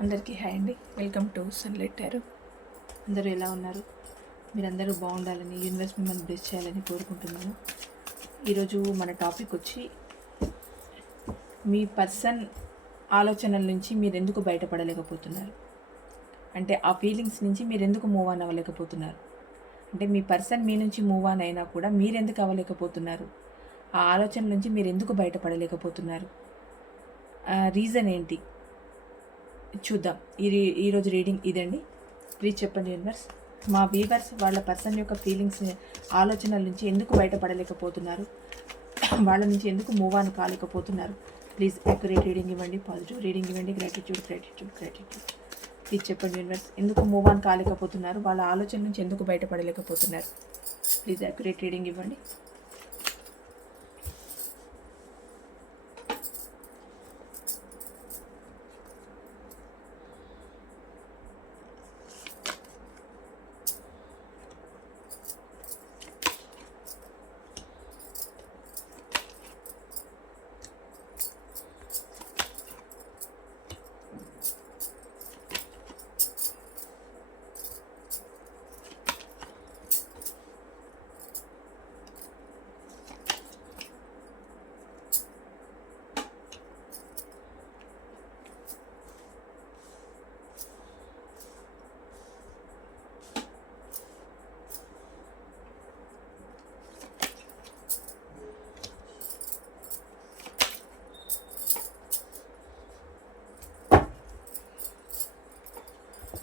అందరికీ హాయ్ అండి. Welcome to sunlight tarot. అందరూ ఎలా ఉన్నారు? మీరందరూ బాగుండాలని, యూనివర్స్ మిమ్మల్ని బ్లెస్ చేయాలని కోరుకుంటున్నాను. ఈరోజు మన టాపిక్ వచ్చి మీ పర్సన్ ఆలోచనల నుంచి మీరు ఎందుకు బయటపడలేకపోతున్నారు, అంటే ఆ ఫీలింగ్స్ నుంచి మీరు ఎందుకు మూవ్ ఆన్ అవ్వలేకపోతున్నారు, అంటే మీ పర్సన్ మీ నుంచి మూవ్ ఆన్ అయినా కూడా మీరు ఎందుకు అవ్వలేకపోతున్నారు, ఆ ఆలోచన నుంచి మీరు ఎందుకు బయటపడలేకపోతున్నారు, రీజన్ ఏంటి చూద్దాం. ఈరోజు రీడింగ్ ఇదండి. ప్లీజ్ చెప్పండి యూనివర్స్, మా వీవర్స్ వాళ్ళ పర్సన్ యొక్క ఫీలింగ్స్ ఆలోచనల నుంచి ఎందుకు బయటపడలేకపోతున్నారు, వాళ్ళ నుంచి ఎందుకు మూవ్ ఆన్ కాలేకపోతున్నారు. ప్లీజ్ యాక్యురేట్ రీడింగ్ ఇవ్వండి, పాజిటివ్ రీడింగ్ ఇవ్వండి. Gratitude gratitude gratitude. ప్లీజ్ చెప్పండి యూనివర్స్, ఎందుకు మూవ్ ఆన్ కాలేకపోతున్నారు, వాళ్ళ ఆలోచన నుంచి ఎందుకు బయటపడలేకపోతున్నారు. ప్లీజ్ యాక్యురేట్ రీడింగ్ ఇవ్వండి.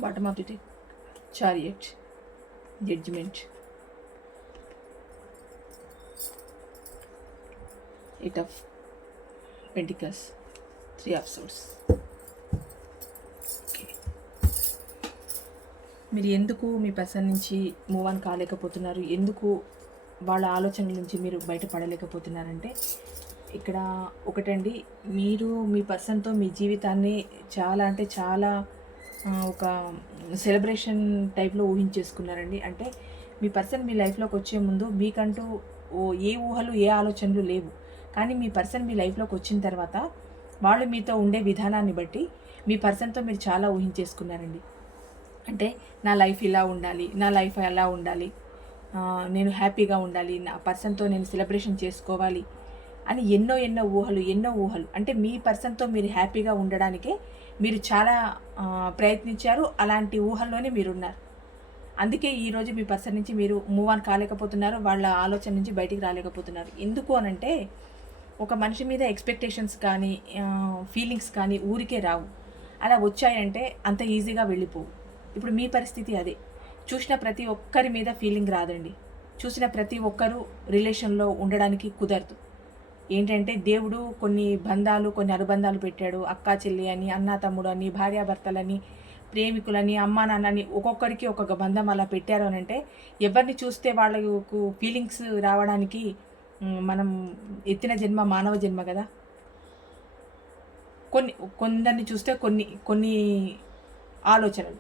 Bottom of the deck, Chariot, Judgment, Eight of Pentacles, Three of Swords. మీరు ఎందుకు మీ పర్సన్ నుంచి మూవ్ ఆన్ కాలేకపోతున్నారు, ఎందుకు వాళ్ళ ఆలోచనల నుంచి మీరు బయటపడలేకపోతున్నారంటే ఇక్కడ ఒకటండి, మీరు మీ పర్సన్తో మీ జీవితాన్ని చాలా అంటే చాలా ఒక సెలబ్రేషన్ టైప్లో ఊహించేసుకున్నారండి. అంటే మీ పర్సన్ మీ లైఫ్లోకి వచ్చే ముందు మీకంటూ ఏ ఊహలు ఏ ఆలోచనలు లేవు, కానీ మీ పర్సన్ మీ లైఫ్లోకి వచ్చిన తర్వాత వాళ్ళు మీతో ఉండే విధానాన్ని బట్టి మీ పర్సన్తో మీరు చాలా ఊహించేసుకున్నారండి. అంటే నా లైఫ్ ఇలా ఉండాలి, నా లైఫ్ ఎలా ఉండాలి, నేను హ్యాపీగా ఉండాలి, నా పర్సన్తో నేను సెలబ్రేషన్ చేసుకోవాలి అని ఎన్నో ఊహలు. అంటే మీ పర్సన్తో మీరు హ్యాపీగా ఉండడానికే మీరు చాలా ప్రయత్నించారు, అలాంటి ఊహల్లోనే మీరున్నారు. అందుకే ఈరోజు మీ పర్సన్ నుంచి మీరు మూవ్ ఆన్ కాలేకపోతున్నారు, వాళ్ళ ఆలోచన నుంచి బయటికి రాలేకపోతున్నారు. ఎందుకు అనంటే ఒక మనిషి మీద ఎక్స్పెక్టేషన్స్ కానీ ఫీలింగ్స్ కానీ ఊరికే రావు. అలా వచ్చాయంటే అంత ఈజీగా వెళ్ళిపోవు. ఇప్పుడు మీ పరిస్థితి అదే. చూసిన ప్రతి ఒక్కరి మీద ఫీలింగ్ రాదండి, చూసిన ప్రతి ఒక్కరూ రిలేషన్లో ఉండడానికి కుదరదు. ఏంటంటే దేవుడు కొన్ని బంధాలు కొన్ని అనుబంధాలు పెట్టాడు. అక్కా చెల్లి అని, అన్నా తమ్ముడు అని, భార్యాభర్తలని, ప్రేమికులని, అమ్మా నాన్నని, ఒక్కొక్కరికి ఒక్కొక్క బంధం అలా పెట్టారు అని అంటే ఎవరిని చూస్తే వాళ్ళకు ఫీలింగ్స్ రావడానికి మనం ఎత్తిన జన్మ మానవ జన్మ కదా. కొందరిని చూస్తే కొన్ని ఆలోచనలు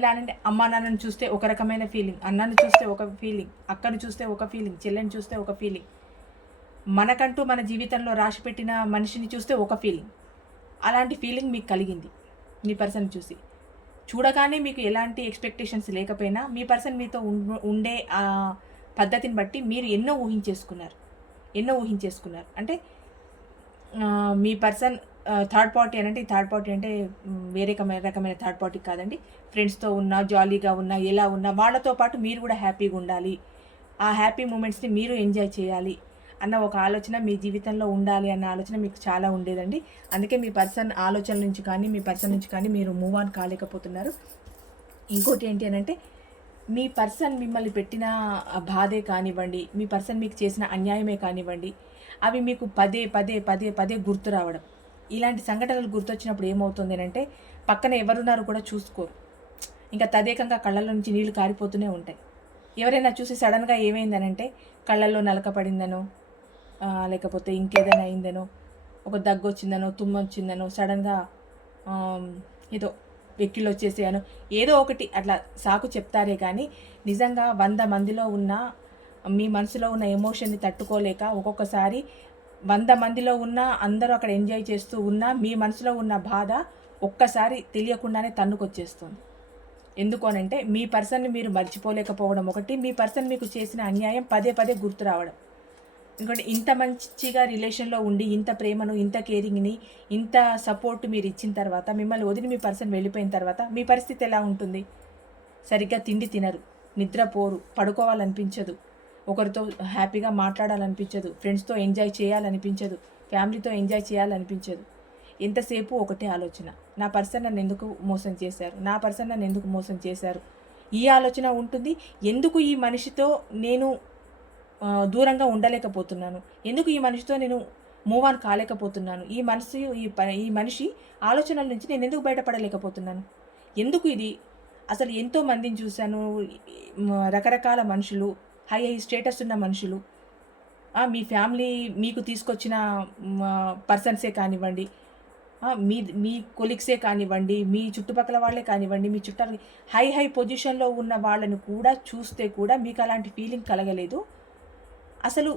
ఎలా అంటే అమ్మా నాన్నని చూస్తే ఒక రకమైన ఫీలింగ్, అన్నని చూస్తే ఒక ఫీలింగ్, అక్కను చూస్తే ఒక ఫీలింగ్, చెల్లెని చూస్తే ఒక ఫీలింగ్, మనకంటూ మన జీవితంలో రాసిపెట్టిన మనిషిని చూస్తే ఒక ఫీలింగ్. అలాంటి ఫీలింగ్ మీకు కలిగింది మీ పర్సన్ చూసి. చూడగానే మీకు ఎలాంటి ఎక్స్పెక్టేషన్స్ లేకపోయినా మీ పర్సన్ మీతో ఉండే ఆ పద్ధతిని బట్టి మీరు ఎన్నో ఊహించేసుకున్నారు. అంటే మీ పర్సన్ థర్డ్ పార్టీ అనంటే థర్డ్ పార్టీ అంటే వేరే రకమైన థర్డ్ పార్టీ కాదండి. ఫ్రెండ్స్తో ఉన్నా, జాలీగా ఉన్నా, ఎలా ఉన్నా వాళ్ళతో పాటు మీరు కూడా హ్యాపీగా ఉండాలి, ఆ హ్యాపీ మూమెంట్స్ని మీరు ఎంజాయ్ చేయాలి అన్న ఒక ఆలోచన మీ జీవితంలో ఉండాలి అన్న ఆలోచన మీకు చాలా ఉండేదండి. అందుకే మీ పర్సన్ ఆలోచన నుంచి కానీ మీ పర్సన్ నుంచి కానీ మీరు మూవ్ ఆన్ కాలేకపోతున్నారు. ఇంకోటి ఏంటి అని అంటే మీ పర్సన్ మిమ్మల్ని పెట్టిన బాధే కానివ్వండి, మీ పర్సన్ మీకు చేసిన అన్యాయమే కానివ్వండి, అవి మీకు పదే గుర్తు రావడం. ఇలాంటి సంఘటనలు గుర్తొచ్చినప్పుడు ఏమవుతుంది అంటే పక్కన ఎవరున్నారు కూడా చూసుకోరు, ఇంకా తదేకంగా కళ్ళల్లో నుంచి నీళ్లు కారిపోతూనే ఉంటాయి. ఎవరైనా చూసి సడన్గా ఏమైందనంటే కళ్ళల్లో నలక పడిందనో, లేకపోతే ఇంకేదైనా అయిందనో, ఒక దగ్గు వచ్చిందనో, తుమ్ము వచ్చిందనో, సడన్గా ఏదో వెక్కిళ్ళు వచ్చేసాను, ఏదో ఒకటి అట్లా సాకు చెప్తారే కానీ నిజంగా 100 మందిలో ఉన్న మీ మనసులో ఉన్న ఎమోషన్ని తట్టుకోలేక ఒక్కొక్కసారి 100 మందిలో ఉన్న అందరూ అక్కడ ఎంజాయ్ చేస్తూ ఉన్నా మీ మనసులో ఉన్న బాధ ఒక్కసారి తెలియకుండానే తన్నుకొచ్చేస్తుంది. ఎందుకు అనంటే మీ పర్సన్‌ని మీరు మర్చిపోలేకపోవడం ఒకటి, మీ పర్సన్ మీకు చేసిన అన్యాయం పదే పదే గుర్తు రావడం. ఎందుకంటే ఇంత మంచిగా రిలేషన్‌లో ఉండి, ఇంత ప్రేమను, ఇంత కేరింగ్‌ని, ఇంత సపోర్ట్ మీరిచ్చిన తర్వాత, మిమ్మల్ని వదిలి మీ పర్సన్ వెళ్ళిపోయిన తర్వాత మీ పరిస్థితి ఎలా ఉంటుంది? సరిగ్గా తిండి తినరు, నిద్రపోరు, పడుకోవాలనిపించదు, ఒకరితో హ్యాపీగా మాట్లాడాలనిపించదు, ఫ్రెండ్స్‌తో ఎంజాయ్ చేయాలనిపించదు, ఫ్యామిలీతో ఎంజాయ్ చేయాలనిపించదు. ఎంతసేపు ఒకటే ఆలోచన, నా పర్సన్ నన్ను ఎందుకు మోసం చేశారు, నా పర్సన్ నన్ను ఎందుకు మోసం చేశారు, ఈ ఆలోచన ఉంటుంది. ఎందుకు ఈ మనిషితో నేను దూరంగా ఉండలేకపోతున్నాను, ఎందుకు ఈ మనిషితో నేను మూవ్ ఆన్ కాలేకపోతున్నాను, ఈ మనిషి ఆలోచనల నుంచి నేను ఎందుకు బయటపడలేకపోతున్నాను, ఎందుకు ఇది. అసలు ఎంతో మందిని చూశాను, రకరకాల మనుషులు, హై స్టేటస్ ఉన్న మనుషులు, మీ ఫ్యామిలీ మీకు తీసుకొచ్చిన పర్సన్సే కానివ్వండి, మీ మీ కొలీగ్సే కానివ్వండి, మీ చుట్టుపక్కల వాళ్ళే కానివ్వండి, మీ చుట్టాలు హై పొజిషన్లో ఉన్న వాళ్ళను కూడా చూస్తే కూడా మీకు అలాంటి ఫీలింగ్ కలగలేదు. అసలు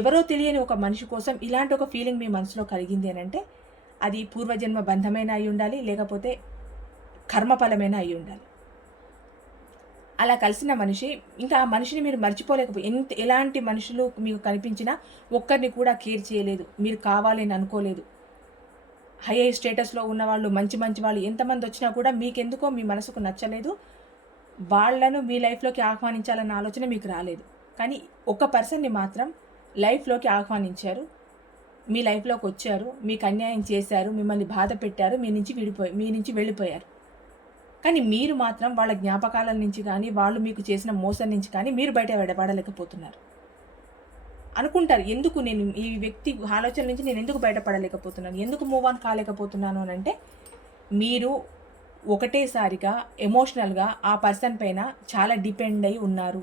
ఎవరో తెలియని ఒక మనిషి కోసం ఇలాంటి ఒక ఫీలింగ్ మీ మనసులో కలిగింది అని అంటే అది పూర్వజన్మ బంధమైనా అయి ఉండాలి, లేకపోతే కర్మఫలమైనా అయి ఉండాలి. అలా కలిసిన మనిషి, ఇంకా ఆ మనిషిని మీరు ఎలాంటి మనుషులు మీకు కనిపించినా ఒక్కరిని కూడా కేర్ చేయలేదు, మీరు కావాలని అనుకోలేదు. హై స్టేటస్లో ఉన్నవాళ్ళు, మంచి మంచి వాళ్ళు ఎంతమంది వచ్చినా కూడా మీకెందుకో మీ మనసుకు నచ్చలేదు, వాళ్ళను మీ లైఫ్లోకి ఆహ్వానించాలన్న ఆలోచన మీకు రాలేదు. కానీ ఒక పర్సన్ని మాత్రం లైఫ్లోకి ఆహ్వానించారు, మీ లైఫ్లోకి వచ్చారు, మీకు అన్యాయం చేశారు, మిమ్మల్ని బాధ పెట్టారు, మీ నుంచి వెళ్ళిపోయారు. కానీ మీరు మాత్రం వాళ్ళ జ్ఞాపకాల నుంచి కానీ, వాళ్ళు మీకు చేసిన మోసం నుంచి కానీ మీరు బయటపడలేకపోతున్నారు. అనుకుంటారు, ఎందుకు నేను ఈ వ్యక్తి ఆలోచన నుంచి నేను ఎందుకు బయటపడలేకపోతున్నాను, ఎందుకు మూవ్ ఆన్ కాలేకపోతున్నాను అని అంటే మీరు ఒకటేసారిగా ఎమోషనల్గా ఆ పర్సన్ పైన చాలా డిపెండ్ అయి ఉన్నారు.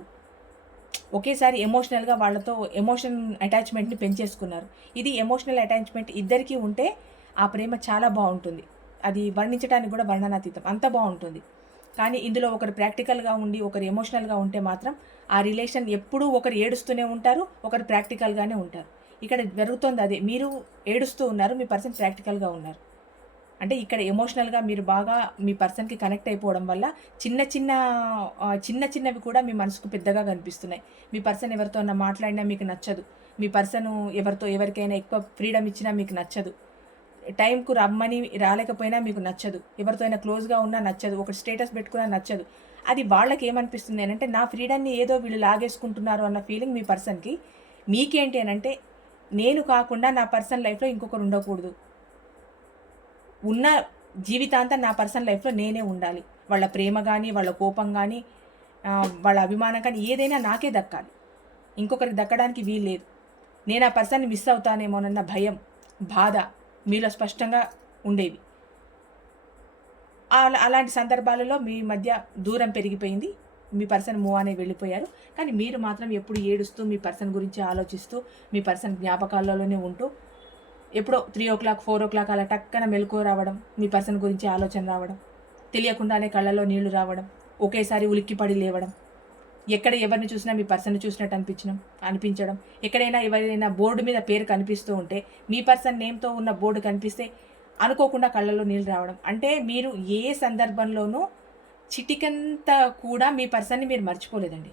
ఒకేసారి ఎమోషనల్గా వాళ్ళతో అటాచ్మెంట్ని పెంచేసుకున్నారు. ఇది ఎమోషనల్ అటాచ్మెంట్ ఇద్దరికీ ఉంటే ఆ ప్రేమ చాలా బాగుంటుంది, అది వర్ణించడానికి కూడా వర్ణనాతీతం, అంత బాగుంటుంది. కానీ ఇందులో ఒకరు ప్రాక్టికల్గా ఉండి ఒకరు ఎమోషనల్గా ఉంటే మాత్రం ఆ రిలేషన్ ఎప్పుడూ ఒకరు ఏడుస్తూనే ఉంటారు, ఒకరు ప్రాక్టికల్గానే ఉంటారు. ఇక్కడ జరుగుతుంది అదే, మీరు ఏడుస్తూ ఉన్నారు, మీ పర్సన్ ప్రాక్టికల్గా ఉన్నారు. అంటే ఇక్కడ ఎమోషనల్గా మీరు బాగా మీ పర్సన్కి కనెక్ట్ అయిపోవడం వల్ల చిన్నవి కూడా మీ మనసుకు పెద్దగా కనిపిస్తున్నాయి. మీ పర్సన్ ఎవరితో మాట్లాడినా మీకు నచ్చదు, మీ పర్సన్ ఎవరికైనా ఎక్కువ ఫ్రీడమ్ ఇచ్చినా మీకు నచ్చదు, టైంకు రమ్మని రాలేకపోయినా మీకు నచ్చదు, ఎవరితో అయినా క్లోజ్గా ఉన్నా నచ్చదు, ఒక స్టేటస్ పెట్టుకున్నా నచ్చదు. అది వాళ్ళకి ఏమనిపిస్తుంది అని అంటే నా ఫ్రీడమ్ని ఏదో వీళ్ళు లాగేసుకుంటున్నారు అన్న ఫీలింగ్ మీ పర్సన్కి. మీకేంటి అని అంటే నేను కాకుండా నా పర్సన్ లైఫ్లో ఇంకొకరు ఉండకూడదు, ఉన్న జీవితాంతం నా పర్సన్ లైఫ్లో నేనే ఉండాలి, వాళ్ళ ప్రేమ కానీ, వాళ్ళ కోపం కానీ, వాళ్ళ అభిమానం కానీ ఏదైనా నాకే దక్కాలి, ఇంకొకరికి దక్కడానికి వీల్లేదు. నేను ఆ పర్సన్ని మిస్ అవుతానేమోనన్న భయం, బాధ మీలో స్పష్టంగా ఉండేవి. అలాంటి సందర్భాలలో మీ మధ్య దూరం పెరిగిపోయింది, మీ పర్సన్ మూవ్ అనే వెళ్ళిపోయారు. కానీ మీరు మాత్రం ఎప్పుడు ఏడుస్తూ మీ పర్సన్ గురించి ఆలోచిస్తూ మీ పర్సన్ జ్ఞాపకాలలోనే ఉంటూ ఎప్పుడో 3 o'clock 4 o'clock అలా టక్కన మెలకువ రావడం, మీ పర్సన్ గురించి ఆలోచన రావడం, తెలియకుండానే కళ్ళలో నీళ్లు రావడం, ఒకేసారి ఉలిక్కిపడి లేవడం, ఎక్కడ ఎవరిని చూసినా మీ పర్సన్ చూసినట్టు అనిపించడం, ఎక్కడైనా ఎవరైనా బోర్డు మీద పేరు కనిపిస్తూ ఉంటే మీ పర్సన్ నేమ్తో ఉన్న బోర్డు కనిపిస్తే అనుకోకుండా కళ్ళలో నీళ్ళు రావడం. అంటే మీరు ఏ సందర్భంలోనూ చిటికంత కూడా మీ పర్సన్ని మీరు మర్చిపోలేదండి.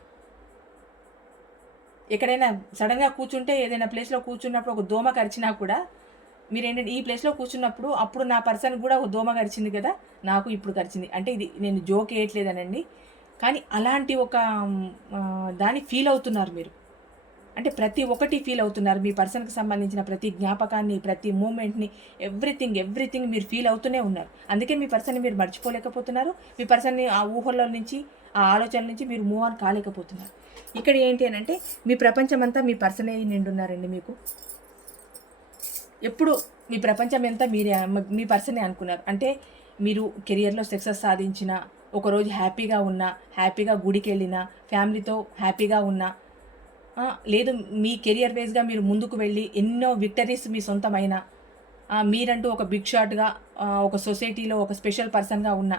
ఎక్కడైనా సడన్గా కూర్చుంటే, ఏదైనా ప్లేస్లో కూర్చున్నప్పుడు ఒక దోమ కరిచినా కూడా మీరేంటంటే ఈ ప్లేస్లో కూర్చున్నప్పుడు అప్పుడు నా పర్సన్ కూడా ఒక దోమ కరిచింది కదా, నాకు ఇప్పుడు కరిచింది, అంటే ఇది నేను జోక్ వేయట్లేదనండి. కానీ అలాంటి ఒక దాన్ని ఫీల్ అవుతున్నారు మీరు. అంటే ప్రతి ఒక్కటి ఫీల్ అవుతున్నారు, మీ పర్సన్కి సంబంధించిన ప్రతి జ్ఞాపకాన్ని, ప్రతి మూమెంట్ని, ఎవ్రీథింగ్ మీరు ఫీల్ అవుతూనే ఉన్నారు. అందుకే మీ పర్సన్ని మీరు మర్చిపోలేకపోతున్నారు, మీ పర్సన్ని ఆ ఊహల్లో నుంచి, ఆ ఆలోచనల నుంచి మీరు మూవ్ ఆన్ కాలేకపోతున్నారు. ఇక్కడ ఏంటి అని అంటే మీ ప్రపంచం అంతా మీ పర్సనే నిండున్నారండి. మీకు ఎప్పుడు మీ ప్రపంచం అంతా మీ పర్సనే అనుకున్నారు. అంటే మీరు కెరియర్లో సక్సెస్ సాధించిన, ఒకరోజు హ్యాపీగా ఉన్నా, హ్యాపీగా గుడికి వెళ్ళినా, ఫ్యామిలీతో హ్యాపీగా ఉన్నా, లేదు మీ కెరియర్ బేస్గా మీరు ముందుకు వెళ్ళి ఎన్నో విక్టరీస్ మీ సొంతమైన, మీరంటూ ఒక బిగ్ షాట్గా ఒక సొసైటీలో ఒక స్పెషల్ పర్సన్గా ఉన్న,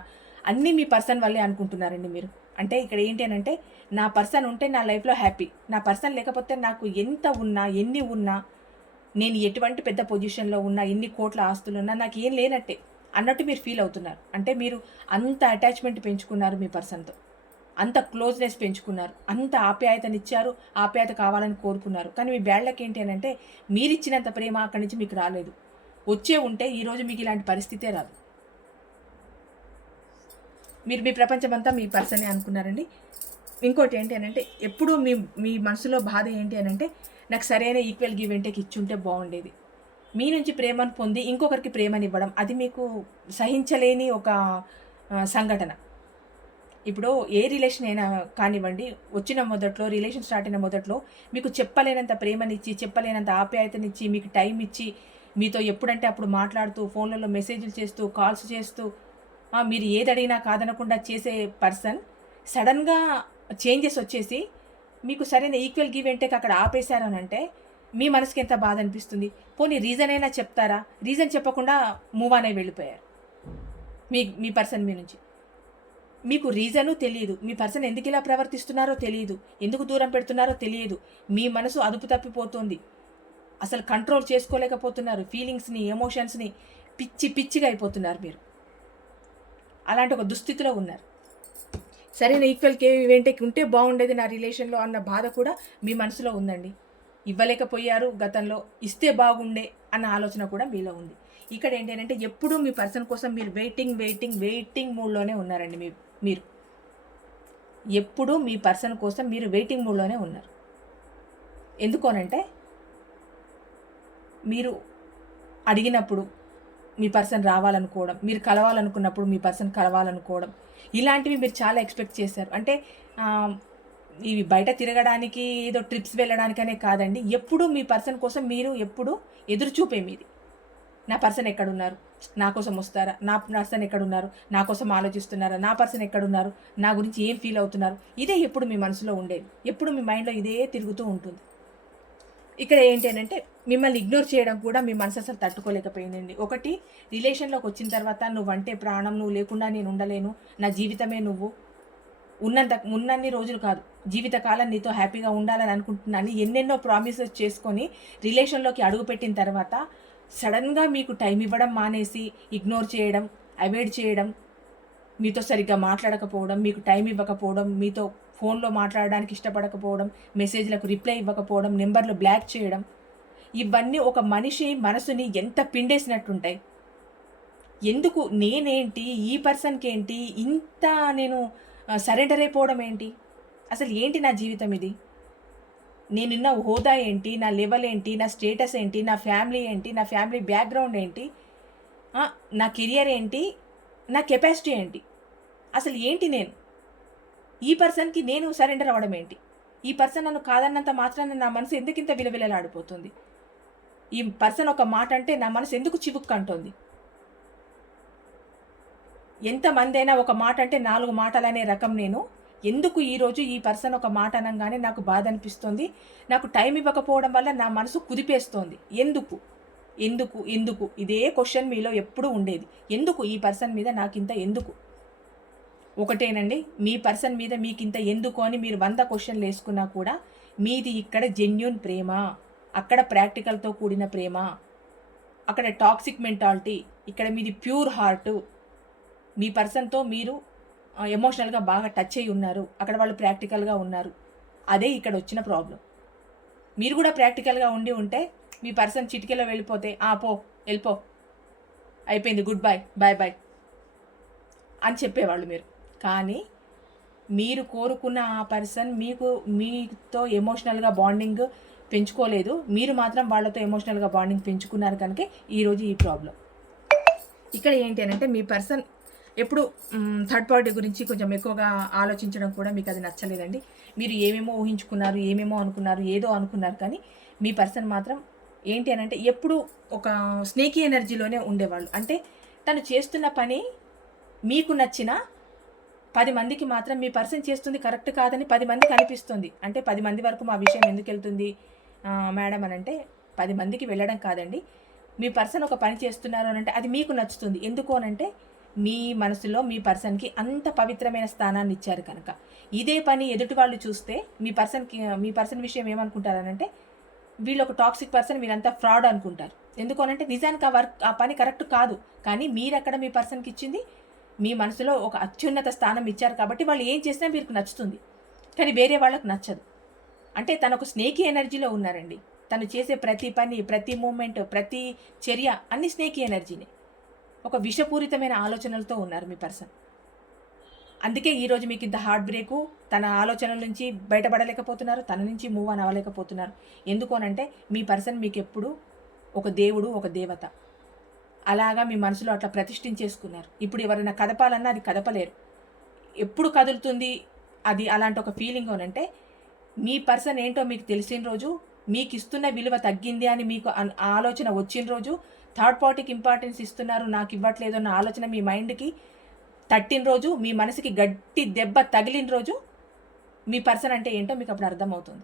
అన్నీ మీ పర్సన్ వల్లే అనుకుంటున్నారండి మీరు. అంటే ఇక్కడ ఏంటి అని అంటే నా పర్సన్ ఉంటే నా లైఫ్లో హ్యాపీ, నా పర్సన్ లేకపోతే నాకు ఎంత ఉన్నా, ఎన్ని ఉన్నా, నేను ఎటువంటి పెద్ద పొజిషన్లో ఉన్నా, ఎన్ని కోట్ల ఆస్తులు ఉన్నా నాకు ఏం లేనట్టే. అన్నట్టు మీరు ఫీల్ అవుతున్నారు. అంటే మీరు అంత అటాచ్మెంట్ పెంచుకున్నారు మీ పర్సన్తో, అంత క్లోజ్నెస్ పెంచుకున్నారు, అంత ఆప్యాయతనిచ్చారు, ఆప్యాయత కావాలని కోరుకున్నారు. కానీ మీ బ్యాడ్ లక్ ఏంటి అని అంటే మీరిచ్చినంత ప్రేమ అక్కడి నుంచి మీకు రాలేదు. వచ్చే ఉంటే ఈరోజు మీకు ఇలాంటి పరిస్థితే రాదు. మీరు మీ ప్రపంచమంతా మీ పర్సనే అనుకున్నారండి. ఇంకోటి ఏంటి అని అంటే ఎప్పుడూ మీ మీ మనసులో బాధ ఏంటి అని అంటే నాకు సరైన ఈక్వల్ గివ్ అండ్ టేక్ ఇచ్చుంటే బాగుండేది. మీ నుంచి ప్రేమను పొంది ఇంకొకరికి ప్రేమనివ్వడం అది మీకు సహించలేని ఒక సంఘటన. ఇప్పుడు ఏ రిలేషన్ అయినా కానివ్వండి, వచ్చిన మొదట్లో రిలేషన్ స్టార్ట్ అయిన మొదట్లో మీకు చెప్పలేనంత ప్రేమనిచ్చి, చెప్పలేనంత ఆప్యాయతనిచ్చి, మీకు టైం ఇచ్చి, మీతో ఎప్పుడంటే అప్పుడు మాట్లాడుతూ, ఫోన్లలో మెసేజ్లు చేస్తూ, కాల్స్ చేస్తూ, మీరు ఏది అడిగినా కాదనకుండా చేసే పర్సన్ సడన్గా చేంజెస్ వచ్చేసి మీకు సరైన ఈక్వల్ గివ్ అండ్ టేక్ అక్కడ ఆపేశారు అని అంటే మీ మనసుకి ఎంత బాధ అనిపిస్తుంది. పోనీ రీజన్ అయినా చెప్తారా? రీజన్ చెప్పకుండా మూవ్ ఆన్ అయి వెళ్ళిపోయారు మీ పర్సన్ మీ నుంచి. మీకు రీజను తెలియదు, మీ పర్సన్ ఎందుకు ఇలా ప్రవర్తిస్తున్నారో తెలియదు, ఎందుకు దూరం పెడుతున్నారో తెలియదు. మీ మనసు అదుపు తప్పిపోతుంది, అసలు కంట్రోల్ చేసుకోలేకపోతున్నారు. ఫీలింగ్స్ని, ఎమోషన్స్ని పిచ్చిగా అయిపోతున్నారు మీరు. అలాంటి ఒక దుస్థితిలో ఉన్నారు. సరైన ఈక్వల్ ఈవెంట్కి ఉంటే బాగుండేది నా రిలేషన్లో అన్న బాధ కూడా మీ మనసులో ఉందండి. ఇవ్వలేకపోయారు గతంలో, ఇస్తే బాగుండే అన్న ఆలోచన కూడా మీలో ఉంది. ఇక్కడ ఏంటంటే ఎప్పుడూ మీ పర్సన్ కోసం మీరు వెయిటింగ్ మూడ్లోనే ఉన్నారండి. మీరు ఎప్పుడూ మీ పర్సన్ కోసం మీరు వెయిటింగ్ మూడ్లోనే ఉన్నారు. ఎందుకోనంటే మీరు అడిగినప్పుడు మీ పర్సన్ రావాలనుకోవడం, మీరు కలవాలనుకున్నప్పుడు మీ పర్సన్ కలవాలనుకోవడం, ఇలాంటివి మీరు చాలా ఎక్స్పెక్ట్ చేశారు. అంటే ఇవి బయట తిరగడానికి ఏదో ట్రిప్స్ వెళ్ళడానికనే కాదండి, ఎప్పుడు మీ పర్సన్ కోసం మీరు ఎప్పుడు ఎదురు చూపే మీది. నా పర్సన్ ఎక్కడున్నారు, నా కోసం వస్తారా, నా పర్సన్ ఎక్కడున్నారు, నా కోసం ఆలోచిస్తున్నారా, నా పర్సన్ ఎక్కడున్నారు, నా గురించి ఏం ఫీల్ అవుతున్నారు, ఇదే ఎప్పుడు మీ మనసులో ఉండేది. ఎప్పుడు మీ మైండ్లో ఇదే తిరుగుతూ ఉంటుంది. ఇక్కడ ఏంటి అని అంటే మిమ్మల్ని ఇగ్నోర్ చేయడం కూడా మీ మనసు అసలు తట్టుకోలేకపోయిందండి. ఒకటి, రిలేషన్లోకి వచ్చిన తర్వాత నువ్వంటే ప్రాణం, నువ్వు లేకుండా నేను ఉండలేను, నా జీవితమే నువ్వు, ఉన్నన్ని రోజులు కాదు జీవితకాలం నీతో హ్యాపీగా ఉండాలని అనుకుంటున్నాను ఎన్నెన్నో ప్రామిసెస్ చేసుకొని రిలేషన్లోకి అడుగుపెట్టిన తర్వాత సడన్గా మీకు టైం ఇవ్వడం మానేసి ఇగ్నోర్ చేయడం, అవాయిడ్ చేయడం, మీతో సరిగ్గా మాట్లాడకపోవడం, మీకు టైం ఇవ్వకపోవడం, మీతో ఫోన్లో మాట్లాడడానికి ఇష్టపడకపోవడం, మెసేజ్లకు రిప్లై ఇవ్వకపోవడం, నెంబర్లు బ్లాక్ చేయడం, ఇవన్నీ ఒక మనిషి మనసుని ఎంత పిండేసినట్టుంటాయి. ఎందుకు నేనేంటి, ఈ పర్సన్కి ఏంటి ఇంత నేను సరెండర్ అయిపోవడం ఏంటి, అసలు ఏంటి నా జీవితం ఇది, నేనున్న హోదా ఏంటి, నా లెవెల్ ఏంటి, నా స్టేటస్ ఏంటి, నా ఫ్యామిలీ ఏంటి, నా ఫ్యామిలీ బ్యాక్గ్రౌండ్ ఏంటి, నా కెరియర్ ఏంటి, నా కెపాసిటీ ఏంటి, అసలు ఏంటి నేను, ఈ పర్సన్కి నేను సరెండర్ అవ్వడం ఏంటి, ఈ పర్సన్ నన్ను కాదన్నంత మాత్రాన నా మనసు ఎందుకు ఇంత విలవిలలాడిపోతుంది, ఈ పర్సన్ ఒక మాట అంటే నా మనసు ఎందుకు చివుక్కంటోంది, ఎంతమంది అయినా ఒక మాట అంటే 4 మాటలనే రకం నేను, ఎందుకు ఈరోజు ఈ పర్సన్ ఒక మాట అనగానే నాకు బాధ అనిపిస్తుంది, నాకు టైం ఇవ్వకపోవడం వల్ల నా మనసు కుదిపేస్తోంది, ఎందుకు ఎందుకు ఎందుకు ఇదే క్వశ్చన్ మీలో ఎప్పుడూ ఉండేది. ఎందుకు ఈ పర్సన్ మీద నాకింత ఎందుకు, ఒకటేనండి, మీ పర్సన్ మీద మీకింత ఎందుకు అని మీరు 100 క్వశ్చన్లు వేసుకున్నా కూడా మీది ఇక్కడ జెన్యూన్ ప్రేమ, అక్కడ ప్రాక్టికల్తో కూడిన ప్రేమ, అక్కడ టాక్సిక్ మెంటాలిటీ, ఇక్కడ మీది ప్యూర్ హార్ట్. మీ పర్సన్తో మీరు ఎమోషనల్గా బాగా టచ్ అయి ఉన్నారు, అక్కడ వాళ్ళు ప్రాక్టికల్గా ఉన్నారు. అదే ఇక్కడ వచ్చిన ప్రాబ్లం. మీరు కూడా ప్రాక్టికల్గా ఉంటే మీ పర్సన్ చిటికెలో వెళ్ళిపోతే వెళ్ళిపో అయిపోయింది, గుడ్ బై, బాయ్ అని చెప్పేవాళ్ళు మీరు. కానీ మీరు కోరుకున్న ఆ పర్సన్ మీతో ఎమోషనల్గా బాండింగ్ పెంచుకోలేదు, మీరు మాత్రం వాళ్ళతో ఎమోషనల్గా బాండింగ్ పెంచుకున్నారు కనుక ఈరోజు ఈ ప్రాబ్లం. ఇక్కడ ఏంటి అని అంటే మీ పర్సన్ ఎప్పుడు థర్డ్ పార్టీ గురించి కొంచెం ఎక్కువగా ఆలోచించడం కూడా మీకు అది నచ్చలేదండి. మీరు ఏమేమో ఊహించుకున్నారు, ఏమేమో అనుకున్నారు, ఏదో అనుకున్నారు, కానీ మీ పర్సన్ మాత్రం ఏంటి అని అంటే ఎప్పుడు ఒక స్నేకీ ఎనర్జీలోనే ఉండేవాళ్ళు. అంటే తను చేస్తున్న పని మీకు నచ్చిన 10 మందికి మాత్రం మీ పర్సన్ చేస్తుంది కరెక్ట్ కాదని 10 మందికి అనిపిస్తుంది. అంటే 10 మంది వరకు మా విషయం ఎందుకు వెళ్తుంది మేడం అని అంటే 10 మందికి వెళ్ళడం కాదండి, మీ పర్సన్ ఒక పని చేస్తున్నారు అని అంటే అది మీకు నచ్చుతుంది. ఎందుకు అనంటే మీ మనసులో మీ పర్సన్కి అంత పవిత్రమైన స్థానాన్ని ఇచ్చారు కనుక. ఇదే పని ఎదుటి వాళ్ళు చూస్తే మీ పర్సన్ విషయం ఏమనుకుంటారనంటే వీళ్ళు ఒక టాక్సిక్ పర్సన్, మీరంతా ఫ్రాడ్ అనుకుంటారు. ఎందుకు అనంటే నిజానికి ఆ పని కరెక్ట్ కాదు. కానీ మీరక్కడ మీ పర్సన్కి ఇచ్చింది, మీ మనసులో ఒక అత్యున్నత స్థానం ఇచ్చారు కాబట్టి వాళ్ళు ఏం చేసినా మీకు నచ్చుతుంది. కానీ వేరే వాళ్ళకు నచ్చదు. అంటే తను ఒక స్నేకీ ఎనర్జీలో ఉన్నారండి. తను చేసే ప్రతి పని, ప్రతి మూమెంట్, ప్రతి చర్య అన్ని స్నేకీ ఎనర్జీనే. ఒక విషపూరితమైన ఆలోచనలతో ఉన్నారు మీ పర్సన్. అందుకే ఈరోజు మీకు ఇంత హార్ట్ బ్రేకు. తన ఆలోచనల నుంచి బయటపడలేకపోతున్నారు, తన నుంచి మూవ్ ఆన్ అవ్వలేకపోతున్నారు. ఎందుకు అనంటే మీ పర్సన్ మీకు ఎప్పుడు ఒక దేవుడు, ఒక దేవత అలాగా మీ మనసులో అట్లా ప్రతిష్ఠించేసుకున్నారు. ఇప్పుడు ఎవరైనా కదపాలన్నా అది కదపలేరు. ఎప్పుడు కదులుతుంది అది అలాంటి ఒక ఫీలింగ్ అనంటే మీ పర్సన్ ఏంటో మీకు తెలిసిన రోజు, మీకు ఇస్తున్న విలువ తగ్గింది అని మీకు ఆలోచన వచ్చిన రోజు, థర్డ్ పార్టీకి ఇంపార్టెన్స్ ఇస్తున్నారు, నాకు ఇవ్వట్లేదు అన్న ఆలోచన మీ మైండ్కి తట్టిన రోజు, మీ మనసుకి గట్టి దెబ్బ తగిలిన రోజు మీ పర్సన్ అంటే ఏంటో మీకు అప్పుడు అర్థమవుతుంది.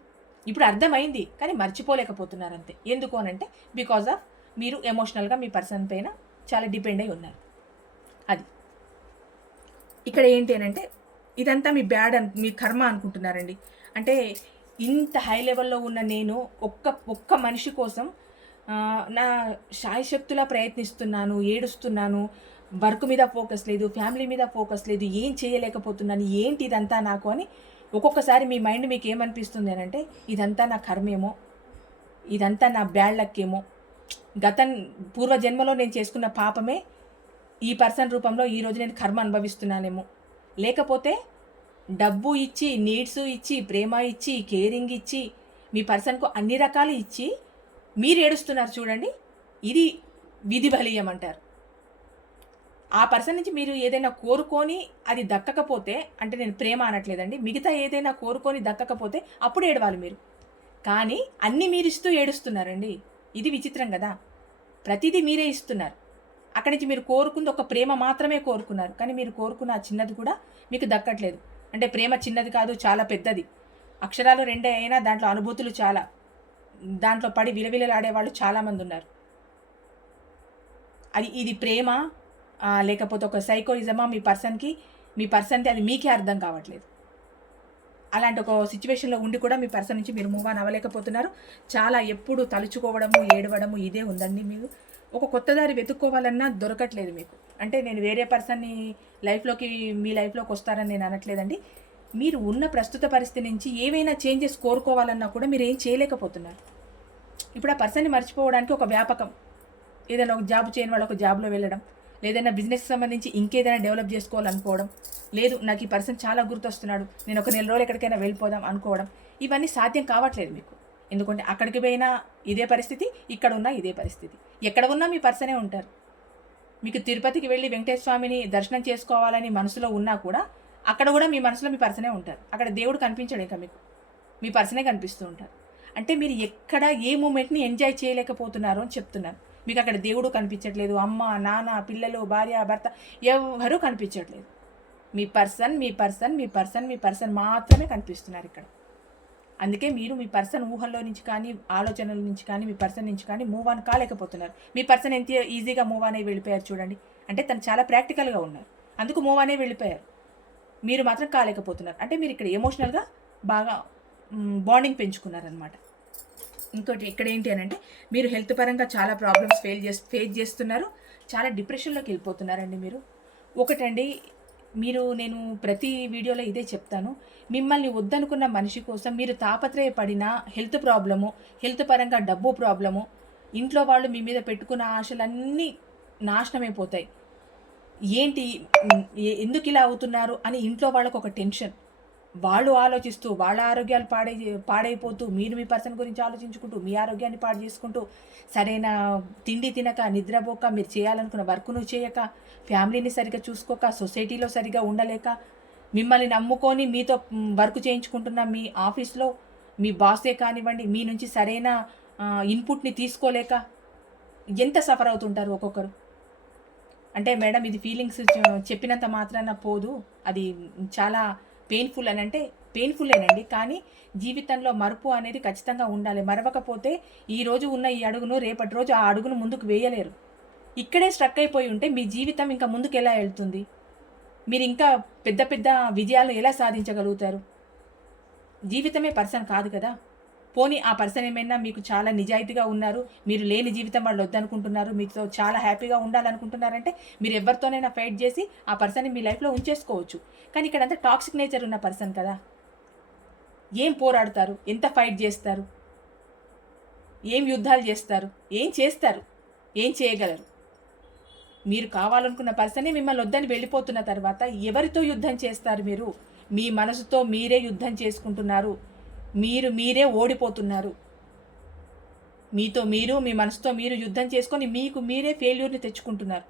ఇప్పుడు అర్థమైంది కానీ మర్చిపోలేకపోతున్నారు అంతే. ఎందుకు అనంటే బికాజ్ ఆఫ్ మీరు ఎమోషనల్గా మీ పర్సన్ పైన చాలా డిపెండ్ అయి ఉన్నారు. అది ఇక్కడ ఏంటి అనంటే ఇదంతా మీ మీ కర్మ అనుకుంటున్నారండి. అంటే ఇంత హై లెవెల్లో ఉన్న నేను ఒక్క మనిషి కోసం నా శాయశక్తులా ప్రయత్నిస్తున్నాను, ఏడుస్తున్నాను, వర్క్ మీద ఫోకస్ లేదు, ఫ్యామిలీ మీద ఫోకస్ లేదు, ఏం చేయలేకపోతున్నాను, ఏంటి ఇదంతా నాకు అని ఒక్కొక్కసారి మీ మైండ్ మీకు ఏమనిపిస్తుంది అని అంటే ఇదంతా నా కర్మేమో, ఇదంతా నా బ్యాడ్ లక్ ఏమో, పూర్వజన్మలో నేను చేసుకున్న పాపమే ఈ పర్సన్ రూపంలో ఈరోజు నేను కర్మ అనుభవిస్తున్నానేమో, లేకపోతే డబ్బు ఇచ్చి, నీడ్స్ ఇచ్చి, ప్రేమ ఇచ్చి, కేరింగ్ ఇచ్చి, మీ పర్సన్కు అన్ని రకాలు ఇచ్చి మీరు ఏడుస్తున్నారు చూడండి, ఇది విధి బలీయం అంటారు. ఆ పర్సన్ నుంచి మీరు ఏదైనా కోరుకొని అది దక్కకపోతే, అంటే నేను ప్రేమ అనట్లేదండి, మిగతా ఏదైనా కోరుకొని దక్కకపోతే అప్పుడు ఏడవాలి మీరు. కానీ అన్నీ మీరు ఇస్తూ ఏడుస్తున్నారండి. ఇది విచిత్రం కదా. ప్రతిదీ మీరే ఇస్తున్నారు. అక్కడి నుంచి మీరు కోరుకుంది ఒక ప్రేమ మాత్రమే కోరుకున్నారు, కానీ మీరు కోరుకున్న ఆ చిన్నది కూడా మీకు దక్కట్లేదు. అంటే ప్రేమ చిన్నది కాదు, చాలా పెద్దది. అక్షరాలు 2 అయినా దాంట్లో అనుభూతులు చాలా, దాంట్లో పడి విలవిలలాడే వాళ్ళు చాలామంది ఉన్నారు. ఇది ప్రేమ లేకపోతే ఒక సైకోయిజమా మీ పర్సన్కి అది మీకే అర్థం కావట్లేదు. అలాంటి ఒక సిచ్యువేషన్లో ఉండి కూడా మీ పర్సన్ నుంచి మీరు మూవ్ ఆన్ అవ్వలేకపోతున్నారు. చాలా ఎప్పుడు తలుచుకోవడము, ఏడవడము ఇదే ఉందండి. మీరు ఒక కొత్త దారి వెతుక్కోవాలన్నా దొరకట్లేదు మీకు. అంటే నేను వేరే పర్సన్ని మీ లైఫ్లోకి వస్తారని నేను అనట్లేదండి. మీరు ఉన్న ప్రస్తుత పరిస్థితి నుంచి ఏవైనా చేంజెస్ కోరుకోవాలన్నా కూడా మీరు ఏం చేయలేకపోతున్నారు. ఇప్పుడు ఆ పర్సన్ని మర్చిపోవడానికి ఒక వ్యాపకం, ఏదైనా ఒక జాబ్ చేయని వాళ్ళు ఒక జాబ్లో వెళ్ళడం, లేదైనా బిజినెస్కి సంబంధించి ఇంకేదైనా డెవలప్ చేసుకోవాలనుకోవడం, లేదు నాకు ఈ పర్సన్ చాలా గుర్తొస్తున్నాడు, నేను ఒక 4 రోజులు ఎక్కడికైనా వెళ్ళిపోదాం అనుకోవడం, ఇవన్నీ సాధ్యం కావట్లేదు మీకు. ఎందుకంటే అక్కడికి పోయినా ఇదే పరిస్థితి, ఇక్కడ ఉన్నా ఇదే పరిస్థితి. ఎక్కడ ఉన్నా మీ పర్సనే ఉంటారు. మీకు తిరుపతికి వెళ్ళి వెంకటేశ్వర స్వామిని దర్శనం చేసుకోవాలని మనసులో ఉన్నా కూడా అక్కడ కూడా మీ మనసులో మీ పర్సనే ఉంటారు. అక్కడ దేవుడు కనిపించడు, ఇంకా మీకు మీ పర్సనే కనిపిస్తూ ఉంటారు. అంటే మీరు ఎక్కడ ఏ మూమెంట్ని ఎంజాయ్ చేయలేకపోతున్నారు అని చెప్తున్నారు. మీకు అక్కడ దేవుడు కనిపించట్లేదు, అమ్మ, నాన్న, పిల్లలు, భార్య, భర్త ఎవరూ కనిపించట్లేదు. మీ పర్సన్ మాత్రమే కనిపిస్తున్నారు ఇక్కడ. అందుకే మీరు మీ పర్సన్ ఊహల్లో నుంచి కానీ, ఆలోచనల నుంచి కానీ, మీ పర్సన్ నుంచి కానీ మూవ్ ఆన్ కాలేకపోతున్నారు. మీ పర్సన్ ఎంత ఈజీగా మూవ్ అనే వెళ్ళిపోయారు చూడండి. అంటే తను చాలా ప్రాక్టికల్గా ఉన్నారు, అందుకు మూవ్ అనే వెళ్ళిపోయారు. మీరు మాత్రం కాలేకపోతున్నారు. అంటే మీరు ఇక్కడ ఎమోషనల్గా బాగా బాండింగ్ పెంచుకున్నారనమాట. ఇంకోటి ఇక్కడ ఏంటి అని అంటే మీరు హెల్త్ పరంగా చాలా ప్రాబ్లమ్స్ ఫేస్ చేస్తున్నారు. చాలా డిప్రెషన్లోకి వెళ్ళిపోతున్నారండి మీరు. ఒకటండి, నేను ప్రతి వీడియోలో ఇదే చెప్తాను, మిమ్మల్ని వద్దనుకున్న మనిషి కోసం మీరు తాపత్రయపడిన హెల్త్ ప్రాబ్లము, హెల్త్ పరంగా డబ్బు ప్రాబ్లము, ఇంట్లో వాళ్ళు మీ మీద పెట్టుకున్న ఆశలన్నీ నాశనమైపోతాయి. ఏంటి, ఎందుకు ఇలా అవుతున్నారు అని ఇంట్లో వాళ్ళకు ఒక టెన్షన్, వాళ్ళు ఆలోచిస్తూ వాళ్ళ ఆరోగ్యాలు పాడైపోతూ, మీరు మీ పర్సన్ గురించి ఆలోచించుకుంటూ మీ ఆరోగ్యాన్ని పాడు చేసుకుంటూ, సరైన తిండి తినక, నిద్రపోక, మీరు చేయాలనుకున్న వర్క్ను చేయక, ఫ్యామిలీని సరిగ్గా చూసుకోక, సొసైటీలో సరిగ్గా ఉండలేక, మిమ్మల్ని నమ్ముకొని మీతో వర్క్ చేయించుకుంటున్న మీ ఆఫీస్లో మీ బాసే కానివ్వండి, మీ నుంచి సరైన ఇన్పుట్ని తీసుకోలేక ఎంత సఫర్ అవుతుంటారు ఒక్కొక్కరు. అంటే మేడం ఇది ఫీలింగ్స్ చెప్పినంత మాత్రాన పోదు, అది చాలా పెయిన్ఫుల్ అని అంటే పెయిన్ఫుల్లేనండి. కానీ జీవితంలో మరుపు అనేది ఖచ్చితంగా ఉండాలి. మరవకపోతే ఈరోజు ఉన్న ఈ అడుగును రేపటి రోజు ఆ అడుగును ముందుకు వేయలేరు. ఇక్కడే స్ట్రక్ అయిపోయి ఉంటే మీ జీవితం ఇంకా ముందుకు ఎలా వెళ్తుంది? మీరు ఇంకా పెద్ద పెద్ద విజయాలు ఎలా సాధించగలుగుతారు? జీవితమే పర్సన్ కాదు కదా. పోనీ ఆ పర్సన్ ఏమైనా మీకు చాలా నిజాయితీగా ఉన్నారు, మీరు లేని జీవితం వాళ్ళు వద్దనుకుంటున్నారు, మీతో చాలా హ్యాపీగా ఉండాలనుకుంటున్నారంటే మీరు ఎవరితోనైనా ఫైట్ చేసి ఆ పర్సన్ని మీ లైఫ్లో ఉంచేసుకోవచ్చు. కానీ ఇక్కడంతా టాక్సిక్ నేచర్ ఉన్న పర్సన్ కదా, ఏం పోరాడతారు, ఎంత ఫైట్ చేస్తారు, ఏం యుద్ధాలు చేస్తారు, ఏం చేస్తారు, ఏం చేయగలరు? మీరు కావాలనుకున్న పర్సనే మిమ్మల్ని వద్దని వెళ్ళిపోతున్న తర్వాత ఎవరితో యుద్ధం చేస్తారు మీరు? మీ మనసుతో మీరే యుద్ధం చేసుకుంటున్నారు, మీరే ఓడిపోతున్నారు. మీతో మీరు, మీ మనసుతో మీరు యుద్ధం చేసుకొని మీకు మీరే ఫెయిల్యూర్ని తెచ్చుకుంటున్నారు.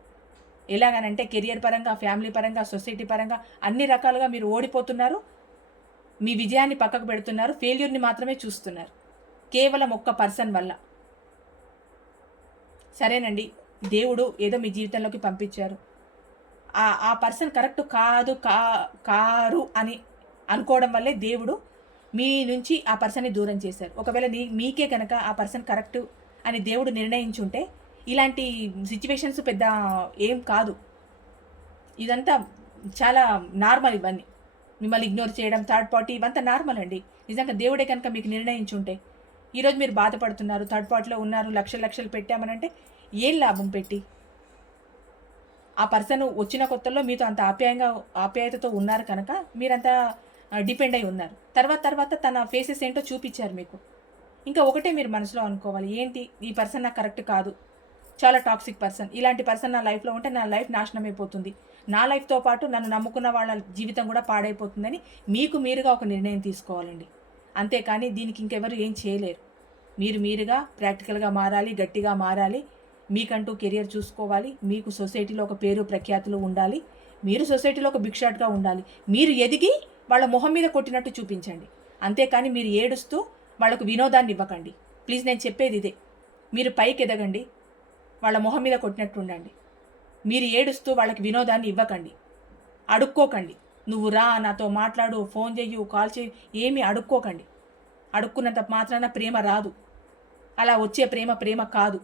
ఎలాగనంటే కెరియర్ పరంగా, ఫ్యామిలీ పరంగా, సొసైటీ పరంగా అన్ని రకాలుగా మీరు ఓడిపోతున్నారు. మీ విజయాన్ని పక్కకు పెడుతున్నారు, ఫెయిల్యూర్ని మాత్రమే చూస్తున్నారు కేవలం ఒక్క పర్సన్ వల్ల. సరేనండి, దేవుడు ఏదో మీ జీవితంలోకి పంపించారు, ఆ పర్సన్ కరెక్ట్ కారు అని అనుకోవడం వల్లే దేవుడు మీ నుంచి ఆ పర్సన్ని దూరం చేశారు. ఒకవేళ మీకే కనుక ఆ పర్సన్ కరెక్ట్ అని దేవుడు నిర్ణయించుంటే ఇలాంటి సిచ్యువేషన్స్ పెద్ద ఏం కాదు. ఇదంతా చాలా నార్మల్. ఇవన్నీ మిమ్మల్ని ఇగ్నోర్ చేయడం, థర్డ్ పార్టీ, ఇవంతా నార్మల్ అండి. నిజంగా దేవుడే కనుక మీకు నిర్ణయించుంటే ఈరోజు మీరు బాధపడుతున్నారు, థర్డ్ పార్టీలో ఉన్నారు, లక్షలు పెట్టామనంటే ఏం లాభం పెట్టి? ఆ పర్సన్ వచ్చిన కొత్తలో మీతో అంత ఆప్యాయతతో ఉన్నారు కనుక మీరంతా డిపెండ్ అయి ఉన్నారు. తర్వాత తన ఫేసెస్ ఏంటో చూపించారు మీకు. ఇంకా ఒకటే మీరు మనసులో అనుకోవాలి, ఏంటి ఈ పర్సన్ నాకు కరెక్ట్ కాదు, చాలా టాక్సిక్ పర్సన్, ఇలాంటి పర్సన్ నా లైఫ్లో ఉంటే నా లైఫ్ నాశనం అయిపోతుంది, నా లైఫ్తో పాటు నన్ను నమ్ముకున్న వాళ్ళ జీవితం కూడా పాడైపోతుందని మీకు మీరుగా ఒక నిర్ణయం తీసుకోవాలండి. అంతేకాని దీనికి ఇంకెవరు ఏం చేయలేరు. మీరుగా ప్రాక్టికల్గా మారాలి, గట్టిగా మారాలి, మీకంటూ కెరియర్ చూసుకోవాలి, మీకు సొసైటీలో ఒక పేరు ప్రఖ్యాతులు ఉండాలి, మీరు సొసైటీలో ఒక బిగ్ షాట్గా ఉండాలి. మీరు ఎదిగి వాళ్ళ మొహం మీద కొట్టినట్టు చూపించండి. అంతేకాని మీరు ఏడుస్తూ వాళ్ళకు వినోదాన్ని ఇవ్వకండి. ప్లీజ్, నేను చెప్పేది ఇదే. మీరు పైకి ఎదగండి, వాళ్ళ మొహం మీద కొట్టినట్టు ఉండండి. మీరు ఏడుస్తూ వాళ్ళకి వినోదాన్ని ఇవ్వకండి. అడుక్కోకండి, నువ్వు రా, నాతో మాట్లాడు, ఫోన్ చెయ్యు, కాల్ చెయ్యు, ఏమీ అడుక్కోకండి. అడుక్కున్నంత మాత్రాన ప్రేమ రాదు. అలా వచ్చే ప్రేమ కాదు.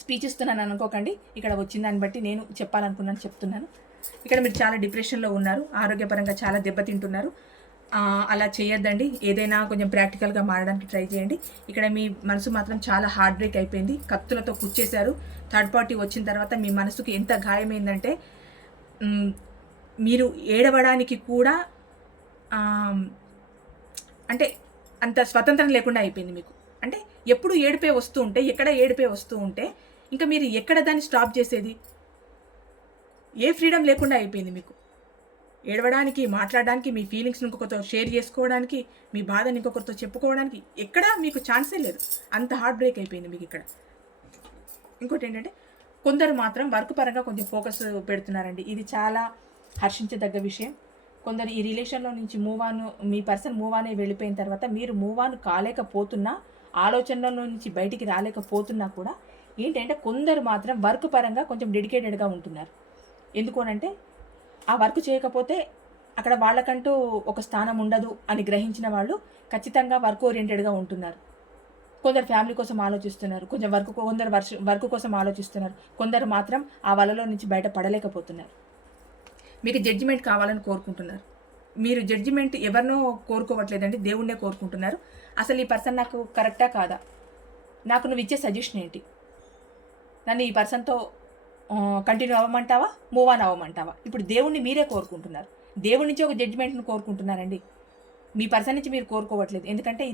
స్పీచ్ ఇస్తున్నాను అనుకోకండి, ఇక్కడ వచ్చిన దాన్ని బట్టి నేను చెప్పాలనుకున్నాను చెప్తున్నాను. ఇక్కడ మీరు చాలా డిప్రెషన్లో ఉన్నారు, ఆరోగ్యపరంగా చాలా దెబ్బతింటున్నారు. అలా చేయొద్దండి. ఏదైనా కొంచెం ప్రాక్టికల్గా మారడానికి ట్రై చేయండి. ఇక్కడ మీ మనసు మాత్రం చాలా హార్ట్ బ్రేక్ అయిపోయింది, కత్తులతో కుచ్చేశారు. థర్డ్ పార్టీ వచ్చిన తర్వాత మీ మనసుకి ఎంత గాయమైందంటే మీరు ఏడవడానికి కూడా అంటే అంత స్వతంత్రం లేకుండా అయిపోయింది మీకు. అంటే ఎప్పుడు ఏడిపే వస్తూ ఉంటే, ఎక్కడ ఏడిపే వస్తూ ఉంటే ఇంకా మీరు ఎక్కడ దాన్ని స్టాప్ చేసేది? ఏ ఫ్రీడమ్ లేకుండా అయిపోయింది మీకు. ఏడవడానికి, మాట్లాడడానికి, మీ ఫీలింగ్స్ని ఇంకొకరితో షేర్ చేసుకోవడానికి, మీ బాధని ఇంకొకరితో చెప్పుకోవడానికి ఎక్కడా మీకు ఛాన్సే లేదు. అంత హార్ట్ బ్రేక్ అయిపోయింది మీకు ఇక్కడ. ఇంకోటి ఏంటంటే, కొందరు మాత్రం వర్క్ పరంగా కొంచెం ఫోకస్ పెడుతున్నారండి. ఇది చాలా హర్షించదగ్గ విషయం. కొందరు ఈ రిలేషన్లో నుంచి మీ పర్సన్ మూవ్ ఆన్ అయి వెళ్ళిపోయిన తర్వాత మీరు మూవ్ ఆన్ కాలేకపోతున్నా, ఆలోచనలో నుంచి బయటికి రాలేకపోతున్నా కూడా ఏంటంటే కొందరు మాత్రం వర్క్ పరంగా కొంచెం డెడికేటెడ్గా ఉంటున్నారు. ఎందుకోనంటే ఆ వర్క్ చేయకపోతే అక్కడ వాళ్ళకంటూ ఒక స్థానం ఉండదు అని గ్రహించిన వాళ్ళు ఖచ్చితంగా వర్క్ ఓరియంటెడ్గా ఉంటున్నారు. కొందరు ఫ్యామిలీ కోసం ఆలోచిస్తున్నారు, కొందరు వర్క్ కోసం ఆలోచిస్తున్నారు, కొందరు మాత్రం ఆ వలలో నుంచి బయట పడలేకపోతున్నారు. మీకు జడ్జిమెంట్ కావాలని కోరుకుంటున్నారు. మీరు జడ్జిమెంట్ ఎవరినో కోరుకోవట్లేదండి, దేవుణ్ణే కోరుకుంటున్నారు. అసలు ఈ పర్సన్ నాకు కరెక్టా కాదా, నాకు నువ్వు ఇచ్చే సజెషన్ ఏంటి, నన్ను ఈ పర్సన్తో కంటిన్యూ అవ్వమంటావా, మూవ్ ఆన్ అవ్వమంటావా? ఇప్పుడు దేవుణ్ణి మీరే కోరుకుంటున్నారు, దేవుడి నుంచి ఒక జడ్జిమెంట్ను కోరుకుంటున్నారండి. మీ పర్సన్ నుంచి మీరు కోరుకోవట్లేదు. ఎందుకంటే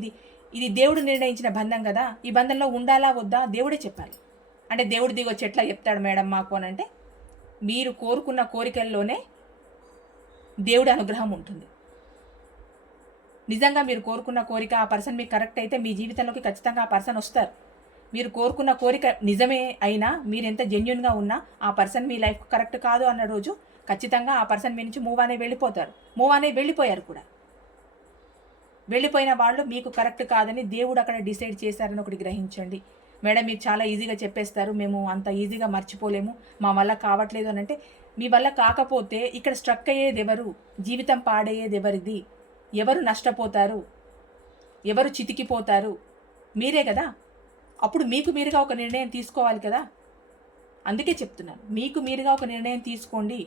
ఇది దేవుడు నిర్ణయించిన బంధం కదా, ఈ బంధంలో ఉండాలా వద్దా దేవుడే చెప్పాలి. అంటే దేవుడు దిగొచ్చి ఎట్లా చెప్తాడు మేడం మాకు అని అంటే, మీరు కోరుకున్న కోరికల్లోనే దేవుడి అనుగ్రహం ఉంటుంది. నిజంగా మీరు కోరుకున్న కోరిక ఆ పర్సన్ మీకు కరెక్ట్ అయితే మీ జీవితంలోకి ఖచ్చితంగా ఆ పర్సన్ వస్తారు. మీరు కోరుకున్న కోరిక నిజమే అయినా మీరు ఎంత జెన్యున్గా ఉన్నా ఆ పర్సన్ మీ లైఫ్ కరెక్ట్ కాదు అన్న రోజు ఖచ్చితంగా ఆ పర్సన్ మీ నుంచి మూవ్ అనే వెళ్ళిపోతారు. మూవ్ అనే వెళ్ళిపోయారు కూడా. వెళ్ళిపోయిన వాళ్ళు మీకు కరెక్ట్ కాదని దేవుడు అక్కడ డిసైడ్ చేశారని ఒకటి గ్రహించండి. మేడం మీరు చాలా ఈజీగా చెప్పేస్తారు, మేము అంత ఈజీగా మర్చిపోలేము, మా వల్ల కావట్లేదు అని అంటే, మీ వల్ల కాకపోతే ఇక్కడ స్ట్రక్ అయ్యేది ఎవరు, జీవితం పాడయ్యేది ఎవరిది, ఎవరు నష్టపోతారు, ఎవరు చితికిపోతారు, మీరే కదా. అప్పుడు మీకు మీరుగా ఒక నిర్ణయం తీసుకోవాలి కదా. అందుకే చెప్తున్నాను, మీకు మీరుగా ఒక నిర్ణయం తీసుకోండి,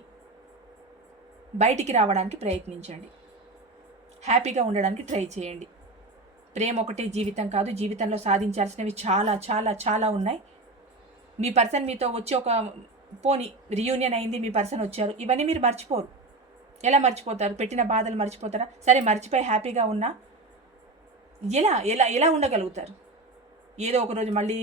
బయటికి రావడానికి ప్రయత్నించండి, హ్యాపీగా ఉండడానికి ట్రై చేయండి. ప్రేమ ఒకటే జీవితం కాదు, జీవితంలో సాధించాల్సినవి చాలా చాలా చాలా ఉన్నాయి. మీ పర్సన్ మీతో వచ్చి పోని రియూనియన్ అయింది, మీ పర్సన్ వచ్చారు, ఇవన్నీ మీరు మర్చిపోరు. ఎలా మర్చిపోతారు? పెట్టిన బాధలు మర్చిపోతారా? సరే మర్చిపోయి హ్యాపీగా ఉన్నా ఎలా ఎలా ఎలా ఉండగలుగుతారు? ఏదో ఒక రోజు మళ్ళీ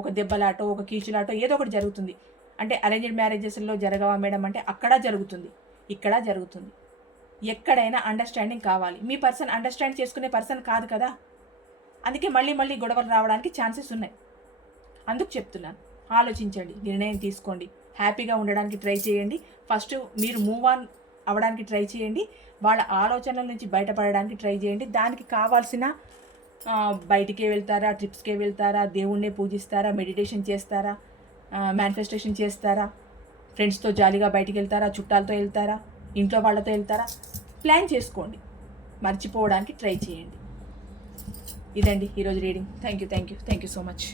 ఒక దెబ్బలాటో ఒక కీచులాటో ఏదో ఒకటి జరుగుతుంది. అంటే అరేంజ్డ్ మ్యారేజెస్లో జరగవా మేడం అంటే అక్కడ జరుగుతుంది, ఇక్కడ జరుగుతుంది. ఎక్కడైనా అండర్స్టాండింగ్ కావాలి. మీ పర్సన్ అండర్స్టాండ్ చేసుకునే పర్సన్ కాదు కదా, అందుకే మళ్ళీ మళ్ళీ గొడవలు రావడానికి ఛాన్సెస్ ఉన్నాయి. అందుకు చెప్తున్నాను, ఆలోచించండి, నిర్ణయం తీసుకోండి, హ్యాపీగా ఉండడానికి ట్రై చేయండి. ఫస్ట్ మీరు మూవ్ ఆన్ అవ్వడానికి ట్రై చేయండి, వాళ్ళ ఆలోచనల నుంచి బయటపడడానికి ట్రై చేయండి. దానికి కావాల్సిన బయటికే వెళ్తారా, ట్రిప్స్కే వెళ్తారా, దేవుణ్ణే పూజిస్తారా, మెడిటేషన్ చేస్తారా, మేనిఫెస్టేషన్ చేస్తారా, ఫ్రెండ్స్తో జాలీగా బయటికి వెళ్తారా, చుట్టాలతో వెళ్తారా, ఇంట్లో వాళ్ళతో వెళ్తారా, ప్లాన్ చేసుకోండి, మర్చిపోవడానికి ట్రై చేయండి. ఇదండి ఈరోజు reading. Thank you so much.